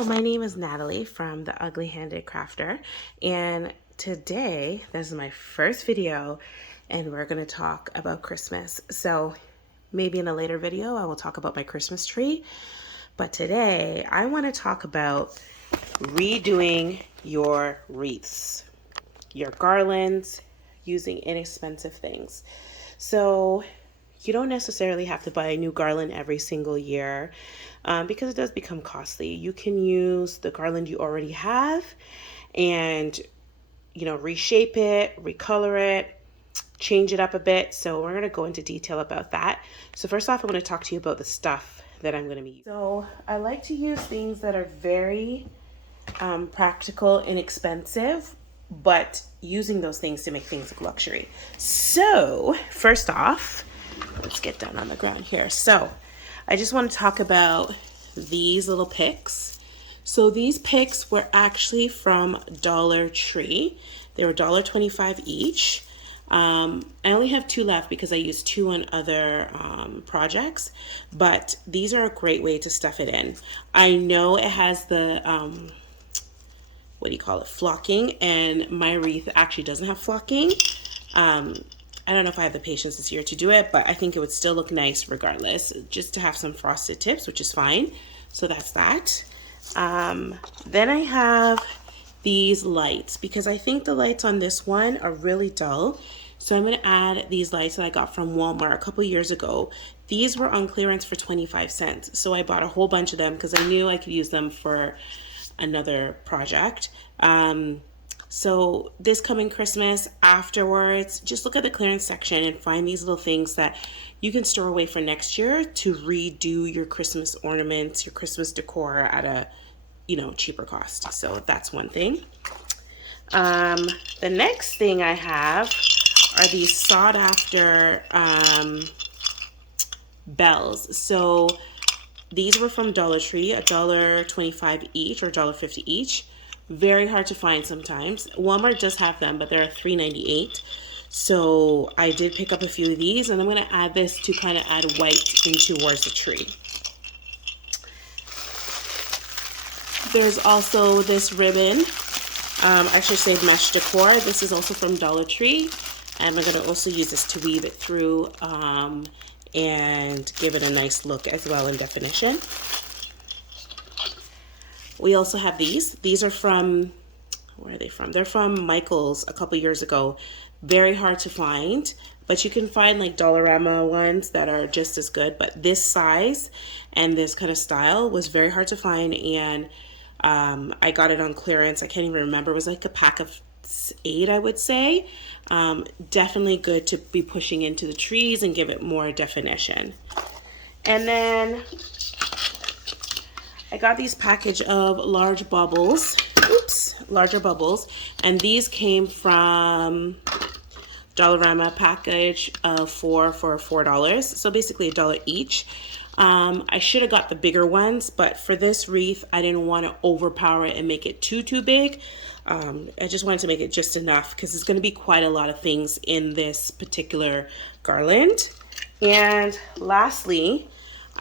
Hello, my name is Natalie from The Ugly Handed Crafter, and today, this is my first video, and we're going to talk about Christmas. So maybe in a later video, I will talk about my Christmas tree, but today I want to talk about redoing your wreaths, your garlands, using inexpensive things. So you don't necessarily have to buy a new garland every single year because it does become costly. You can use the garland you already have and, reshape it, recolor it, change it up a bit. So we're going to go into detail about that. So first off, I want to talk to you about the stuff that I'm going to be using. So I like to use things that are very practical and inexpensive, but using those things to make things a luxury. So first off, let's get down on the ground here. So I just want to talk about these little picks. So these picks were actually from Dollar Tree. They were $1.25 each. I only have 2 left because I used 2 on other projects, but these are a great way to stuff it in. I know it has the flocking, and my wreath actually doesn't have flocking. I don't know if I have the patience this year to do it, but I think it would still look nice regardless, just to have some frosted tips, which is fine. So that's that. Then I have these lights because I think the lights on this one are really dull. So I'm going to add these lights that I got from Walmart a couple years ago. These were on clearance for 25 cents. So I bought a whole bunch of them because I knew I could use them for another project. So this coming Christmas, afterwards, just look at the clearance section and find these little things that you can store away for next year to redo your Christmas ornaments, your Christmas decor at a, cheaper cost. So that's one thing. The next thing I have are these sought after bells. So these were from Dollar Tree, $1.25 each or $1.50 each. Very hard to find sometimes. Walmart does have them, but they're $3.98. So I did pick up a few of these, and I'm going to add this to kind of add white in towards the tree. There's also this ribbon. I should say mesh decor. This is also from Dollar Tree. And I'm going to also use this to weave it through and give it a nice look as well in definition. We also have these. These are from, where are they from? They're from Micheals a couple years ago. Very hard to find, but you can find like dollarama ones that are just as good. But this size and this kind of style was very hard to find, and I got it on clearance. I can't even remember. It was like a pack of 8, I would say. Definitely good to be pushing into the trees and give it more definition. And then I got these package of larger bubbles, and these came from Dollarama package of 4 for $4. So basically $1 each. I should have got the bigger ones, but for this wreath, I didn't want to overpower it and make it too big. I just wanted to make it just enough because it's going to be quite a lot of things in this particular garland. And lastly,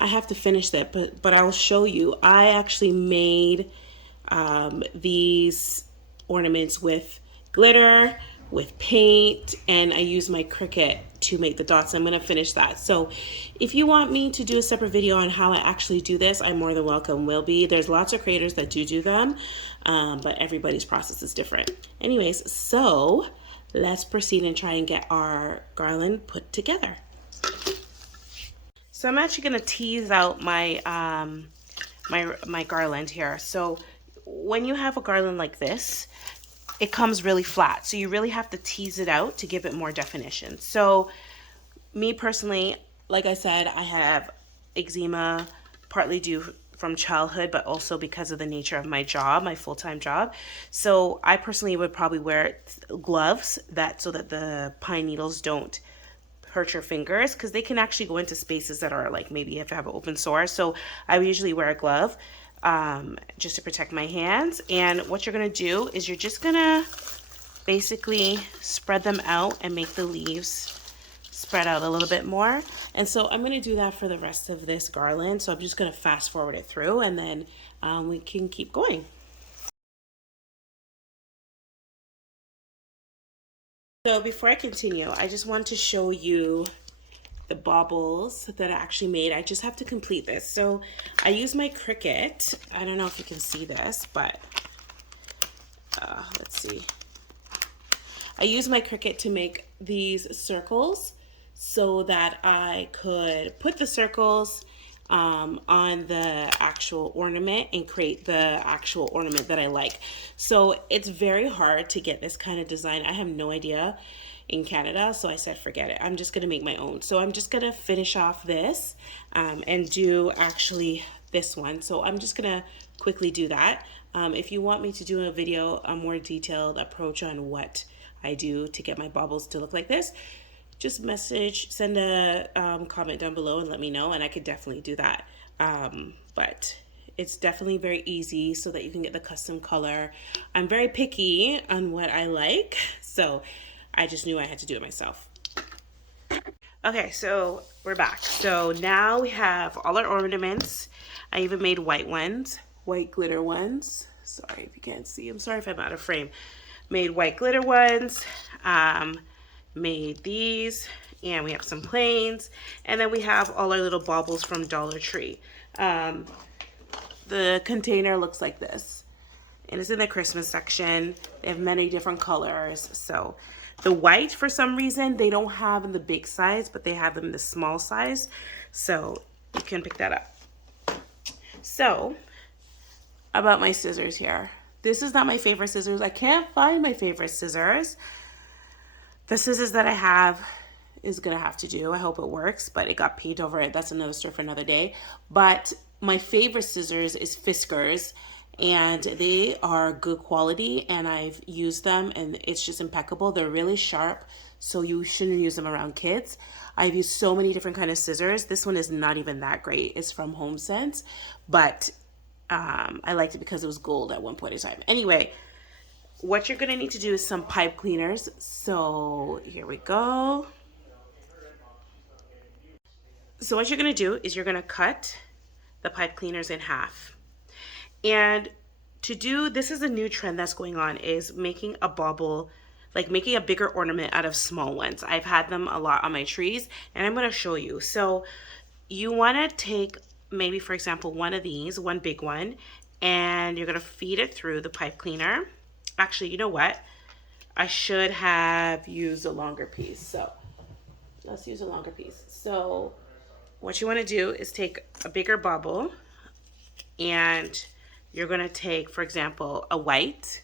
I have to finish that, but I will show you. I actually made these ornaments with glitter, with paint, and I used my Cricut to make the dots. I'm going to finish that. So if you want me to do a separate video on how I actually do this, I'm more than welcome. Will be. There's lots of creators that do them, but everybody's process is different. Anyways, so let's proceed and try and get our garland put together. So I'm actually going to tease out my my garland here. So when you have a garland like this, it comes really flat. So you really have to tease it out to give it more definition. So me personally, like I said, I have eczema, partly due from childhood, but also because of the nature of my job, my full-time job. So I personally would probably wear gloves so that the pine needles don't hurt your fingers, because they can actually go into spaces that are like maybe if I have an open sore. So I usually wear a glove just to protect my hands. And what you're gonna do is you're just gonna basically spread them out and make the leaves spread out a little bit more. And so I'm going to do that for the rest of this garland. So I'm just going to fast forward it through, and then we can keep going. So before I continue, I just want to show you the baubles that I actually made. I just have to complete this. So I use my Cricut. I don't know if you can see this, but let's see. I use my Cricut to make these circles so that I could put the circles on the actual ornament and create the actual ornament that I like. So it's very hard to get this kind of design. I have no idea in Canada, so I said forget it. I'm just gonna make my own. So I'm just gonna finish off this and do actually this one. So I'm just gonna quickly do that. If you want me to do a video, a more detailed approach on what I do to get my baubles to look like this, just send a comment down below and let me know, and I could definitely do that. But it's definitely very easy so that you can get the custom color. I'm very picky on what I like, so I just knew I had to do it myself. Okay, so we're back. So now we have all our ornaments. I even made white ones, white glitter ones. Sorry if you can't see. I'm sorry if I'm out of frame. Made white glitter ones. Made these, and we have some plains, and then we have all our little baubles from Dollar Tree. The container looks like this, and it's in the Christmas section. They have many different colors. So the white, for some reason, they don't have in the big size, but they have them in the small size, so you can pick that up. So about my scissors here, this is not my favorite scissors. I can't find my favorite scissors. The scissors that I have is gonna have to do. I hope it works, but it got paint over it. That's another story for another day. But my favorite scissors is Fiskars, and they are good quality, and I've used them and it's just impeccable. They're really sharp, so you shouldn't use them around kids. I've used so many different kind of scissors. This one is not even that great. It's from HomeSense, but I liked it because it was gold at one point in time. Anyway, what you're gonna need to do is some pipe cleaners. So here we go. So what you're gonna do is you're gonna cut the pipe cleaners in half. And to do, this is a new trend that's going on, is making a bauble, like making a bigger ornament out of small ones. I've had them a lot on my trees, and I'm gonna show you. So you wanna take maybe, for example, one of these, one big one, and you're gonna feed it through the pipe cleaner. Actually, you know what? I should have used a longer piece. So let's use a longer piece. So what you want to do is take a bigger bauble, and you're going to take, for example, a white.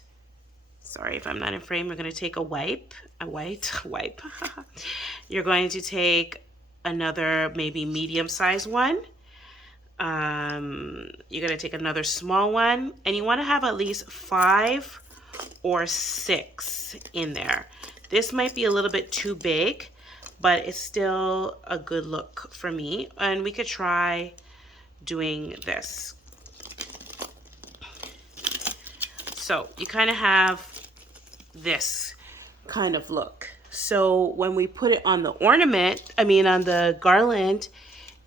Sorry if I'm not in frame. You're going to take a white wipe. You're going to take another maybe medium-sized one. You're going to take another small one, and you want to have at least 5 or 6 in there. This might be a little bit too big, but it's still a good look for me. And we could try doing this. So you kind of have this kind of look. So when we put it on the ornament, on the garland,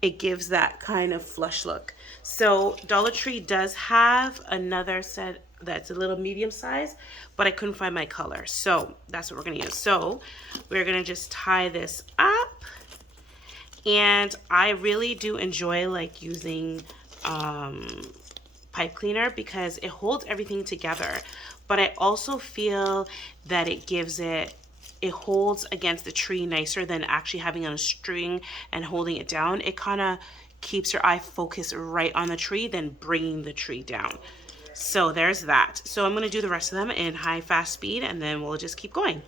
it gives that kind of flush look. So Dollar Tree does have another set that's a little medium size, but I couldn't find my color. So that's what we're gonna use. So we're gonna just tie this up. And I really do enjoy like using pipe cleaner because it holds everything together. But I also feel that it holds against the tree nicer than actually having on a string and holding it down. It kind of keeps your eye focused right on the tree, then bringing the tree down. So there's that. So I'm going to do the rest of them in high, fast speed, and then we'll just keep going.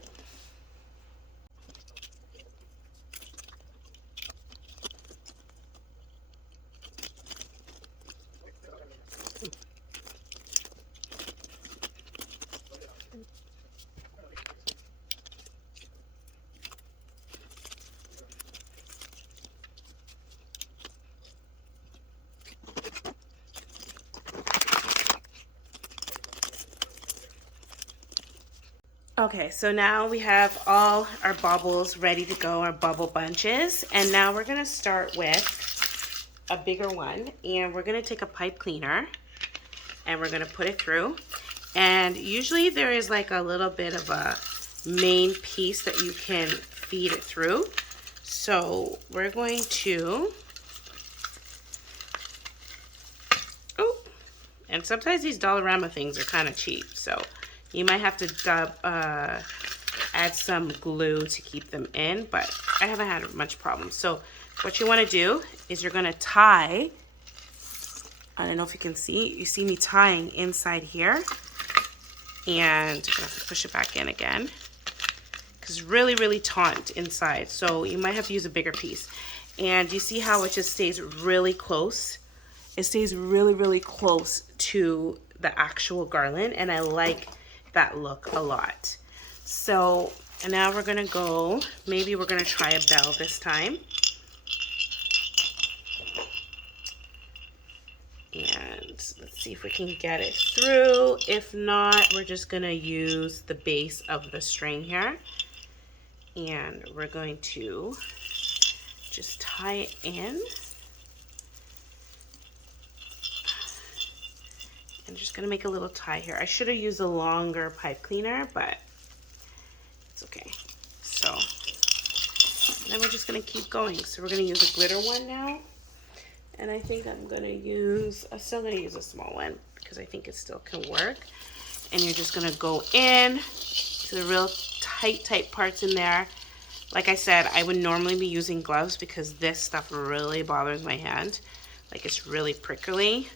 Okay, so now we have all our baubles ready to go, our bubble bunches. And now we're gonna start with a bigger one, and we're gonna take a pipe cleaner, and we're going to put it through. And usually there is like a little bit of a main piece that you can feed it through. So we're going to, oh, and sometimes these Dollarama things are kind of cheap, so you might have to add some glue to keep them in, but I haven't had much problem. So what you want to do is you're going to tie, I don't know if you can see, you see me tying inside here, and I'm going to have to push it back in again because it's really, really taut inside, so you might have to use a bigger piece. And you see how it just stays really close? It stays really, really close to the actual garland, and I like that look a lot. So, and now we're gonna go, maybe we're gonna try a bell this time. And let's see if we can get it through. If not, we're just gonna use the base of the string here. And we're going to just tie it in. I'm just gonna make a little tie here. I should have used a longer pipe cleaner, but it's okay. So then we're just gonna keep going. So we're gonna use a glitter one now. And I think I'm still gonna use a small one because I think it still can work. And you're just gonna go in to the real tight parts in there. Like I said, I would normally be using gloves because this stuff really bothers my hand. Like it's really prickly.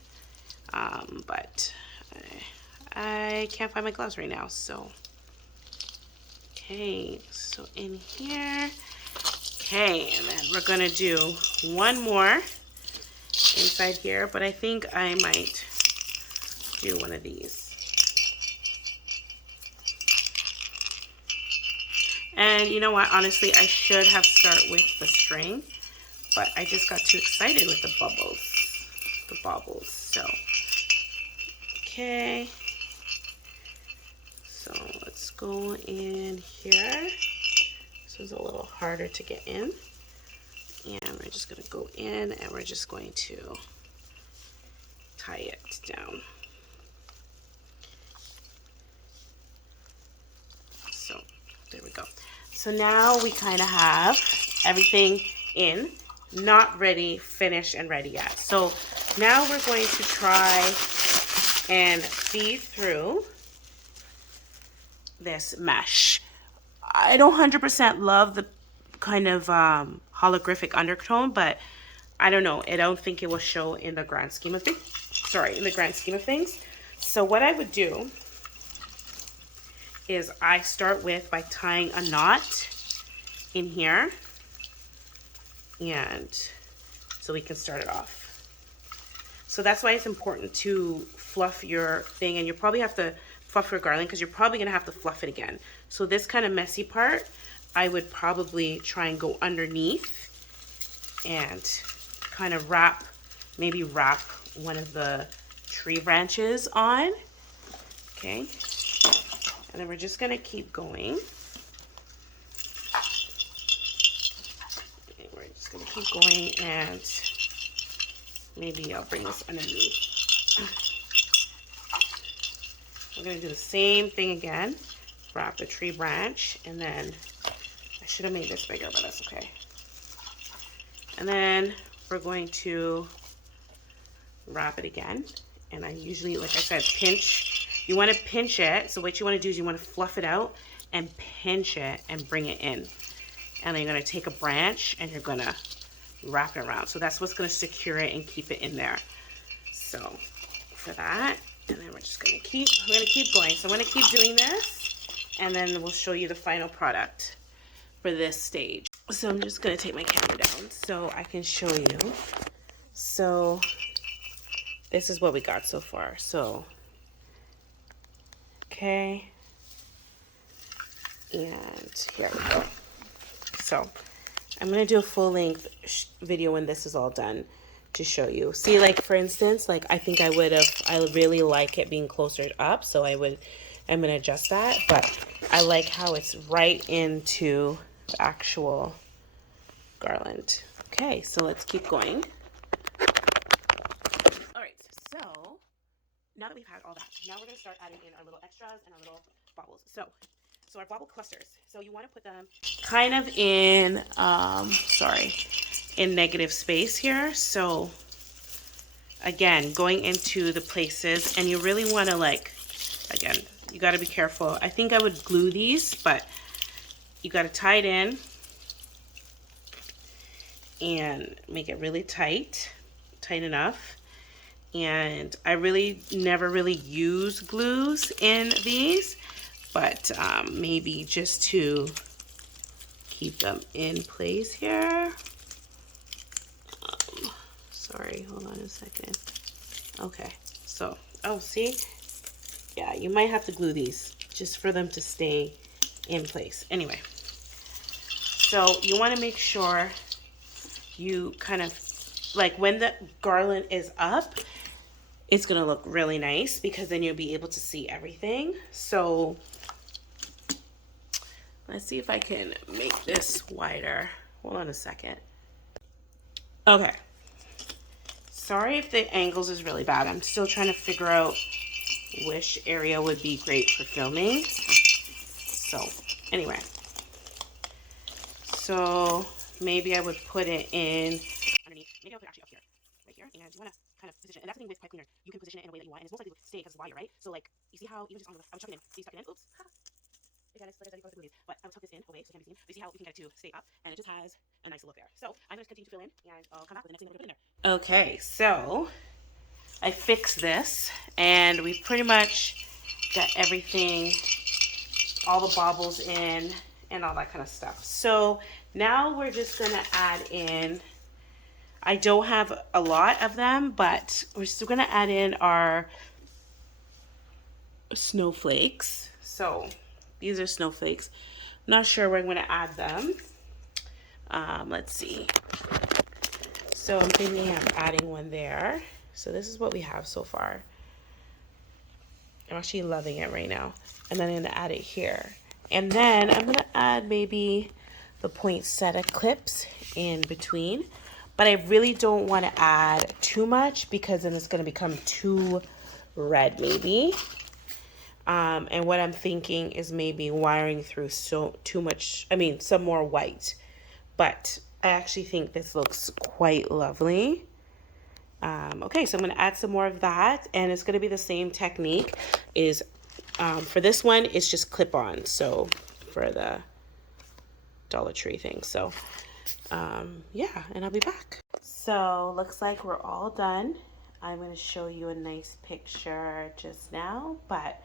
But I can't find my gloves right now, so. Okay, so in here. Okay, and then we're gonna do one more inside here, but I think I might do one of these. And you know what, honestly, I should have started with the string, but I just got too excited with the baubles, so. Okay, so let's go in here. This is a little harder to get in. And we're just gonna go in and we're just going to tie it down. So there we go. So now we kind of have everything in, not ready, finished and ready yet. So now we're going to try and feed through this mesh. I don't 100% love the kind of holographic undertone, but I don't know. I don't think it will show in the grand scheme of things. Sorry, in the grand scheme of things. So what I would do is I start with by tying a knot in here, and so we can start it off. So that's why it's important to fluff your thing, and you probably have to fluff your garland because you're probably gonna have to fluff it again. So this kind of messy part, I would probably try and go underneath and kind of maybe wrap one of the tree branches on. Okay, and then we're just gonna keep going. Okay, we're just gonna keep going, and maybe I'll bring this underneath. We're gonna do the same thing again. Wrap the tree branch, and then I should have made this bigger, but that's okay. And then we're going to wrap it again. And I usually, like I said, pinch. You want to pinch it. So what you want to do is you want to fluff it out and pinch it and bring it in. And then you're going to take a branch and you're going to wrap it around. So that's what's going to secure it and keep it in there. So for that, and then we're going to keep going. So I'm going to keep doing this, and then we'll show you the final product for this stage. So I'm just going to take my camera down so I can show you. So this is what we got so far. So, okay. And here we go. So I'm going to do a full length video when this is all done to show you. See, like for instance, like I think I really like it being closer up. So I'm going to adjust that, but I like how it's right into the actual garland. Okay, so let's keep going. All right, so now that we've had all that, now we're going to start adding in our little extras and our little baubles. So our bauble clusters. So you want to put them kind of in, in negative space here. So again, going into the places, and you really want to, like, again, you got to be careful. I think I would glue these, but you got to tie it in and make it really tight enough. And I really never really use glues in these, but maybe just to keep them in place here. Sorry, hold on a second. Okay, so, oh, see? Yeah, you might have to glue these just for them to stay in place. Anyway, so you want to make sure you kind of, like, when the garland is up, it's going to look really nice because then you'll be able to see everything. So let's see if I can make this wider. Hold on a second. Okay. Sorry if the angles is really bad. I'm still trying to figure out which area would be great for filming. So anyway, so maybe I would put it in underneath. Maybe I'll put it actually up here, right here. And you want to kind of position it. And that's the thing with pipe cleaner. You can position it in a way that you want, and it's most likely to stay because it's wire, right? So like, you see how even just on the, I was chucking in, so you stuck it in. Oops. Again, it's like I said, you go through these, but I would tuck this in away so it can't be seen. But you see how we can get it to stay up, and it just has a nice look there. So I'm going to continue to fill in, and I'll come back with the next thing that we're going to put in there. Okay, so I fixed this, and we pretty much got everything, all the baubles in, and all that kind of stuff. So now we're just going to add in, I don't have a lot of them, but we're still going to add in our snowflakes. So these are snowflakes. I'm not sure where I'm going to add them. Let's see. So I'm thinking of adding one there. So this is what we have so far. I'm actually loving it right now. And then I'm going to add it here. And then I'm going to add maybe the poinsettia clips in between. But I really don't want to add too much because then it's going to become too red maybe. And what I'm thinking is maybe wiring through some more white. But I actually think this looks quite lovely. Okay, so I'm going to add some more of that, and it's going to be the same technique. For this one, it's just clip-on, so for the Dollar Tree thing. So, yeah, and I'll be back. So, looks like we're all done. I'm going to show you a nice picture just now, but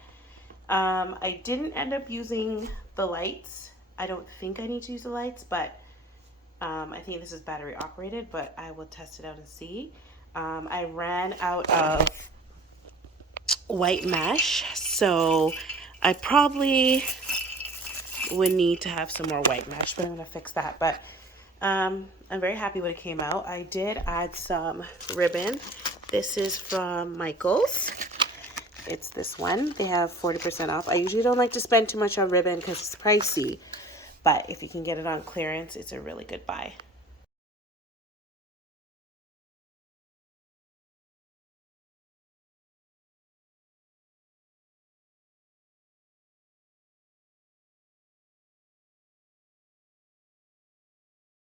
I didn't end up using the lights. I don't think I need to use the lights, but I think this is battery operated, but I will test it out and see. I ran out of white mesh, so I probably would need to have some more white mesh, but I'm going to fix that. But I'm very happy when it came out. I did add some ribbon. This is from Micheals. It's this one. They have 40% off. I usually don't like to spend too much on ribbon because it's pricey, but if you can get it on clearance, it's a really good buy.